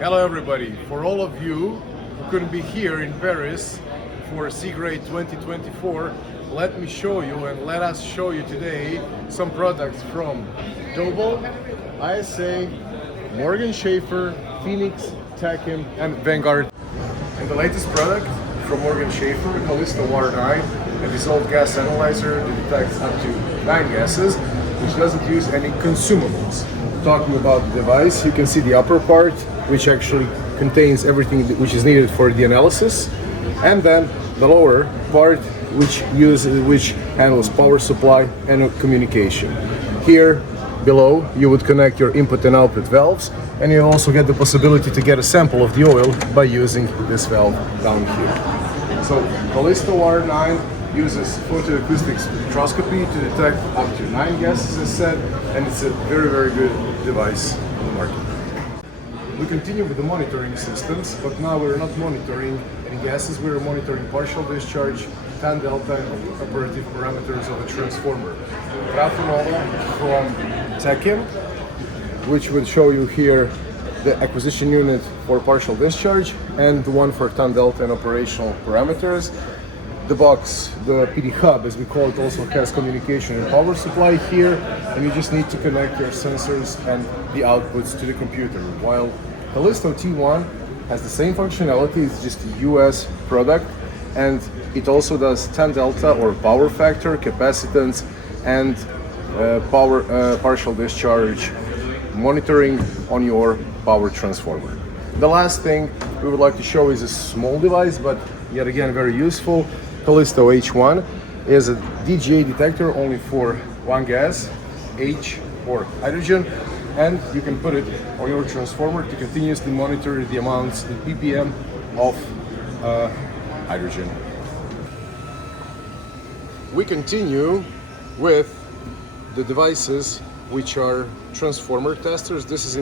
Hello everybody, for all of you who couldn't be here in Paris for CIGRE 2024, let me show you and let us show you today some products from Doble, ISA, Morgan Schaffer, Phenix, TECHIMP and Vanguard. And the latest product from Morgan Schaffer, Calisto R9, a dissolved gas analyzer that detects up to 9 gases, which doesn't use any consumables. Talking about the device, you can see the upper part, which actually contains everything which is needed for the analysis, and then the lower part, which handles power supply and communication. Here below, you would connect your input and output valves, and you also get the possibility to get a sample of the oil by using this valve down here. So Calisto R9 uses photoacoustic spectroscopy to detect up to 9 gases, as said, and it's a very, very good device on the market. We continue with the monitoring systems, but now we're not monitoring any gases, we're monitoring partial discharge, tan delta, and operative parameters of a transformer. Graphenol from TECHIMP, which will show you here the acquisition unit for partial discharge and the one for tan delta and operational parameters. The box, the PD Hub as we call it, also has communication and power supply here, and you just need to connect your sensors and the outputs to the computer. While Calisto T1 has the same functionality, it's just a US product, and it also does tan delta or power factor, capacitance, and partial discharge monitoring on your power transformer. The last thing we would like to show is a small device, but yet again very useful. Calisto H1 is a DGA detector only for one gas, H or hydrogen, and you can put it on your transformer to continuously monitor the amounts, the ppm of hydrogen. We continue with the devices which are transformer testers. This is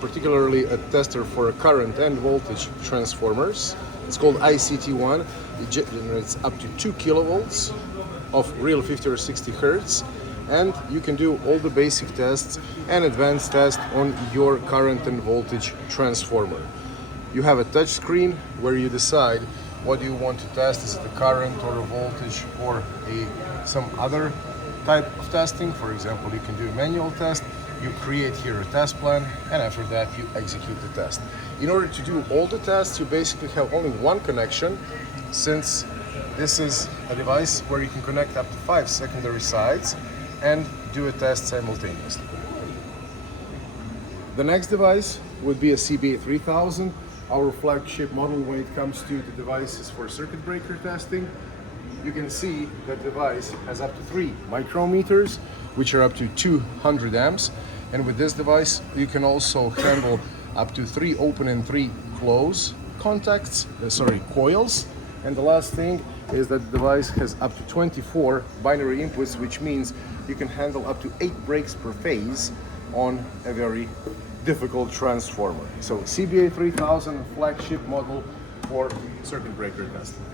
particularly a tester for current and voltage transformers. It's called ICT1. It generates up to 2 kilovolts of real 50 or 60 hertz, and you can do all the basic tests and advanced tests on your current and voltage transformer. You have a touch screen where you decide what you want to test. Is it the current or a voltage or some other type of testing? For example, you can do a manual test. You create here a test plan, and after that you execute the test. In order to do all the tests, you basically have only one connection, since this is a device where you can connect up to 5 secondary sides and do a test simultaneously. The next device would be a CBA3000, our flagship model when it comes to the devices for circuit breaker testing. You can see that device has up to 3 micrometers, which are up to 200 amps. And with this device, you can also handle up to 3 open and 3 close coils. And the last thing is that the device has up to 24 binary inputs, which means you can handle up to 8 breaks per phase on a very difficult transformer. So CBA3000, flagship model for circuit breaker testing.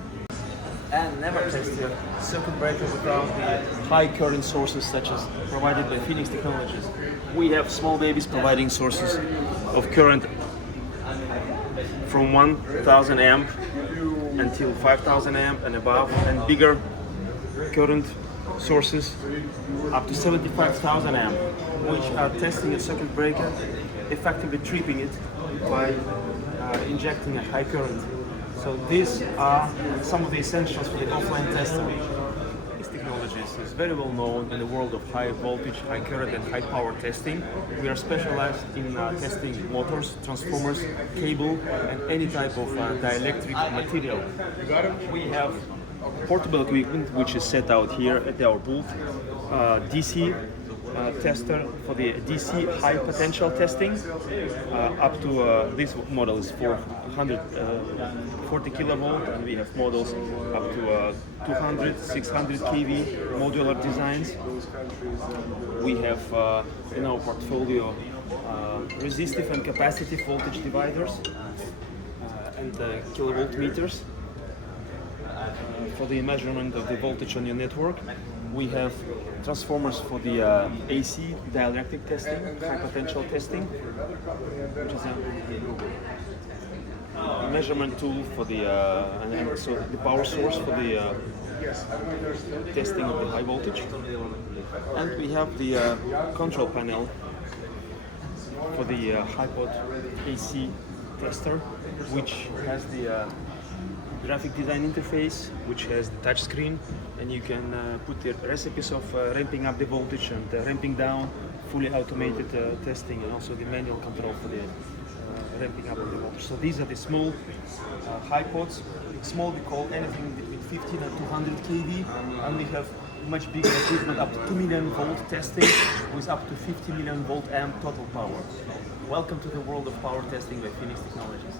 And never tested circuit breakers without the high current sources such as provided by Phenix Technologies. We have small babies providing sources of current from 1000 amp until 5000 amp and above, and bigger current sources up to 75,000 amp, which are testing a circuit breaker, effectively tripping it by injecting a high current. So these are some of the essentials for the offline testing. Phenix Technologies is very well known in the world of high voltage, high current and high power testing. We are specialized in testing motors, transformers, cable and any type of dielectric material. We have portable equipment which is set out here at our booth, DC tester for the DC high potential testing, up to this model is 440 kilovolt, and we have models up to 200, 600 kV modular designs. We have in our portfolio resistive and capacitive voltage dividers and kilovolt meters for the measurement of the voltage on your network. We have transformers for the AC dielectric testing, high potential testing, which is a measurement tool for the and so the power source for the testing of the high voltage. And we have the control panel for the Hipot AC tester, which has the graphic design interface, which has the touch screen, and you can put the recipes of ramping up the voltage and ramping down, fully automated testing, and also the manual control for the ramping up of the voltage. So these are the small Hipots. Small we call anything between 15 and 200 kV, and we have much bigger equipment up to 2 million volt testing with up to 50 million volt amp total power. Welcome to the world of power testing by Phenix Technologies.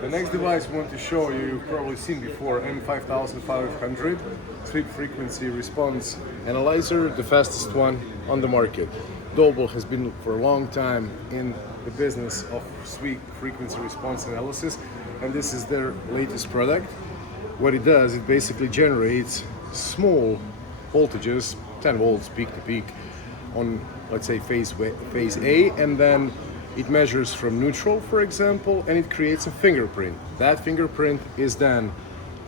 The next device I want to show you, you've probably seen before, M5500 Sweep Frequency Response Analyzer, the fastest one on the market. Doble has been for a long time in the business of sweep frequency response analysis, and this is their latest product. What it does, it basically generates small voltages, 10 volts peak to peak, on, let's say, phase A, and then it measures from neutral, for example, and it creates a fingerprint. That fingerprint is then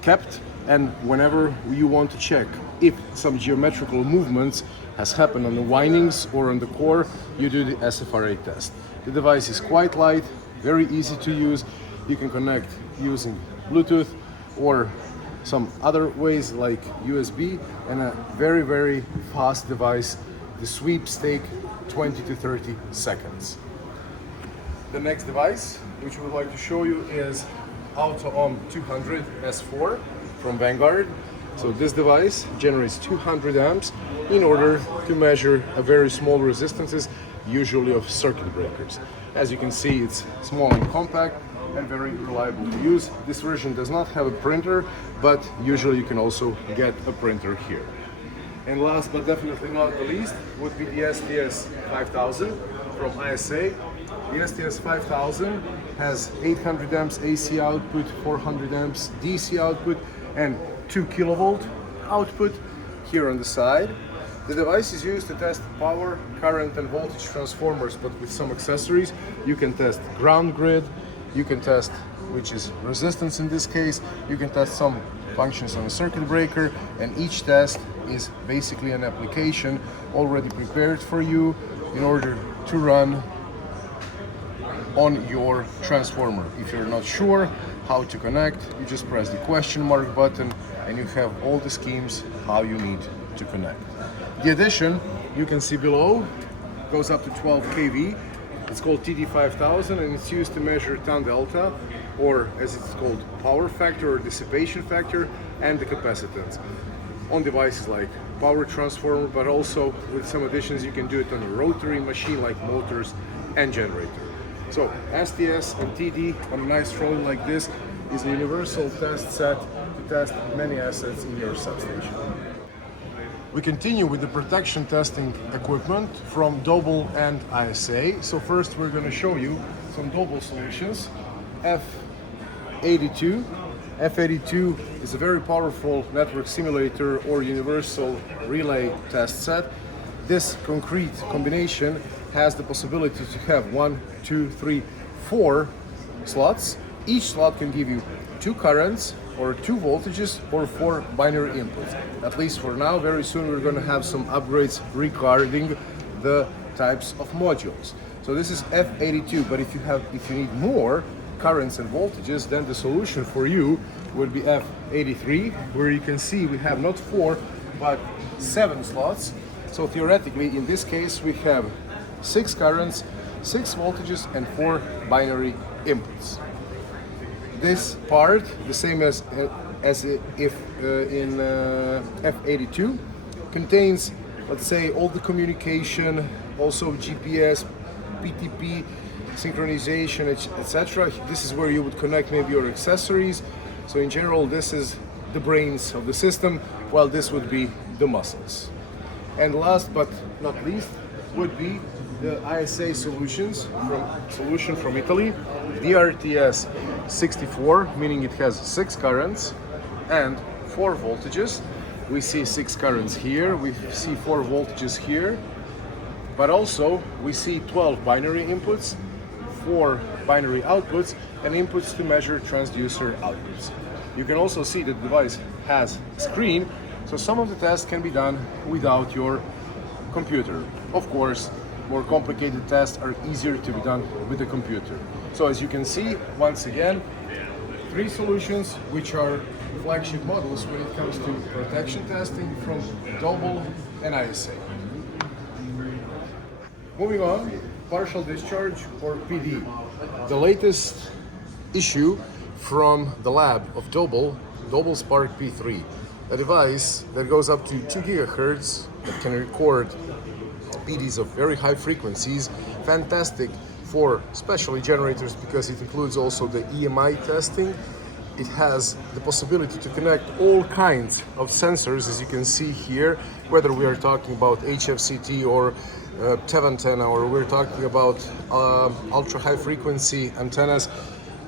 kept, and whenever you want to check if some geometrical movements has happened on the windings or on the core, you do the SFRA test. The device is quite light, very easy to use. You can connect using Bluetooth or some other ways like USB, and a very, very fast device. The sweeps take 20 to 30 seconds. The next device, which we would like to show you, is Auto-Ohm 200 S4 from Vanguard. So this device generates 200 amps in order to measure a very small resistances, usually of circuit breakers. As you can see, it's small and compact and very reliable to use. This version does not have a printer, but usually you can also get a printer here. And last but definitely not the least would be the STS 5000 from ISA. The STS 5000 has 800 amps AC output, 400 amps DC output, and 2 kilovolt output here on the side. The device is used to test power, current, and voltage transformers, but with some accessories. You can test ground grid, you can test, which is resistance in this case, you can test some functions on a circuit breaker, and each test is basically an application already prepared for you in order to run on your transformer. If you're not sure how to connect, you just press the question mark button and you have all the schemes how you need to connect. The addition, you can see below, goes up to 12 kV. It's called TD5000 and it's used to measure tan delta, or as it's called, power factor or dissipation factor, and the capacitance on devices like power transformer, but also with some additions you can do it on a rotary machine like motors and generator. So STS and TD on a nice trolley like this is a universal test set to test many assets in your substation. We continue with the protection testing equipment from Doble and ISA. So first we're going to show you some Doble solutions. F82. F82 is a very powerful network simulator or universal relay test set. This concrete combination has the possibility to have 1, 2, 3, 4 slots. Each slot can give you 2 currents or 2 voltages or 4 binary inputs. At least for now. Very soon we're going to have some upgrades regarding the types of modules. So this is F82, but if you need more currents and voltages, then the solution for you would be F83, where you can see we have not 4 but 7 slots. So theoretically in this case we have 6 currents, 6 voltages and 4 binary inputs. This part, the same as if in F82, contains, let's say, all the communication, also GPS, PTP, synchronization, etc. This is where you would connect maybe your accessories. So in general, this is the brains of the system, while this would be the muscles. And last but not least would be the ISA solution from Italy, DRTS 64, meaning it has 6 currents and 4 voltages. we see 6 currents here, we see 4 voltages here, but also we see 12 binary inputs, 4 binary outputs, and inputs to measure transducer outputs. You can also see that the device has a screen, so some of the tests can be done without your computer. Of course, more complicated tests are easier to be done with the computer. So as you can see, once again, 3 solutions which are flagship models when it comes to protection testing from Doble and ISA. Moving on, partial discharge or PD. The latest issue from the lab of Doble Spark P3, a device that goes up to 2 GHz that can record PDs of very high frequencies, fantastic for especially generators because it includes also the EMI testing. It has the possibility to connect all kinds of sensors, as you can see here, whether we are talking about HFCT or TEV antenna, or we're talking about ultra high frequency antennas.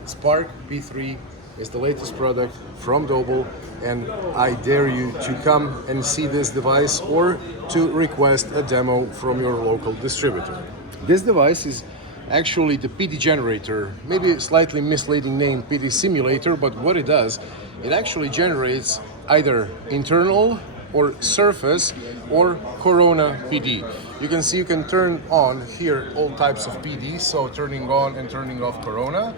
Spark P3 is the latest product from Doble, and I dare you to come and see this device or to request a demo from your local distributor. This device is actually the PD generator, maybe a slightly misleading name, PD Simulator, but what it does, it actually generates either internal or surface or corona PD. You can see you can turn on here all types of PD, so turning on and turning off corona,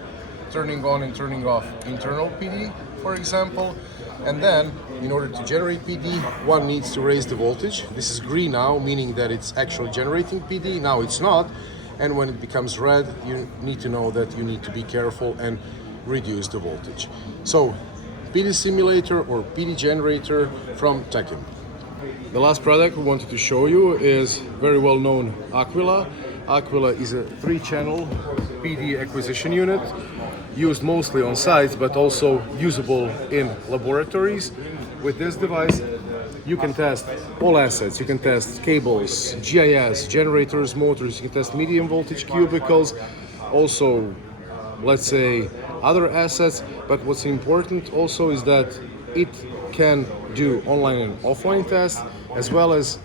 turning on and turning off internal PD, for example. And then, in order to generate PD, one needs to raise the voltage. This is green now, meaning that it's actually generating PD. Now it's not. And when it becomes red, you need to know that you need to be careful and reduce the voltage. So, PD Simulator or PD Generator from TECHIMP. The last product we wanted to show you is very well known AQUILA. AQUILA is a 3-channel PD acquisition unit, used mostly on sites but also usable in laboratories. With this device, you can test all assets. You can test cables, GIS, generators, motors. You can test medium voltage cubicles, also, let's say, other assets. But what's important also is that it can do online and offline tests, as well as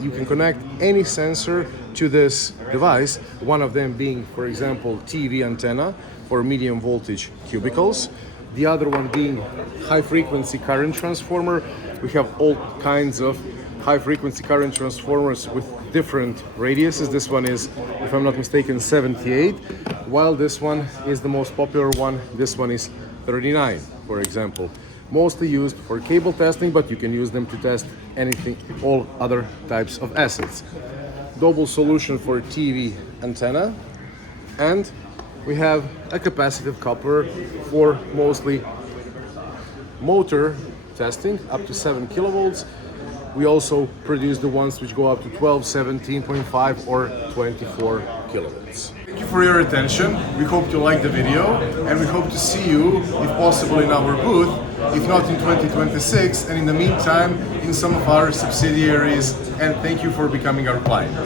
you can connect any sensor to this device, one of them being, for example, TV antenna for medium voltage cubicles, the other one being high frequency current transformer. We have all kinds of high frequency current transformers with different radiuses. This one is, if I'm not mistaken, 78, while this one is the most popular one. This one is 39, for example. Mostly used for cable testing, but you can use them to test anything, all other types of assets. Doble solution for TV antenna, and we have a capacitive coupler for mostly motor testing up to 7 kilovolts. We also produce the ones which go up to 12, 17.5 or 24 kilovolts. Thank you for your attention. We hope you liked the video, and we hope to see you, if possible, in our booth, if not in 2026, and in the meantime in some of our subsidiaries, and thank you for becoming our client.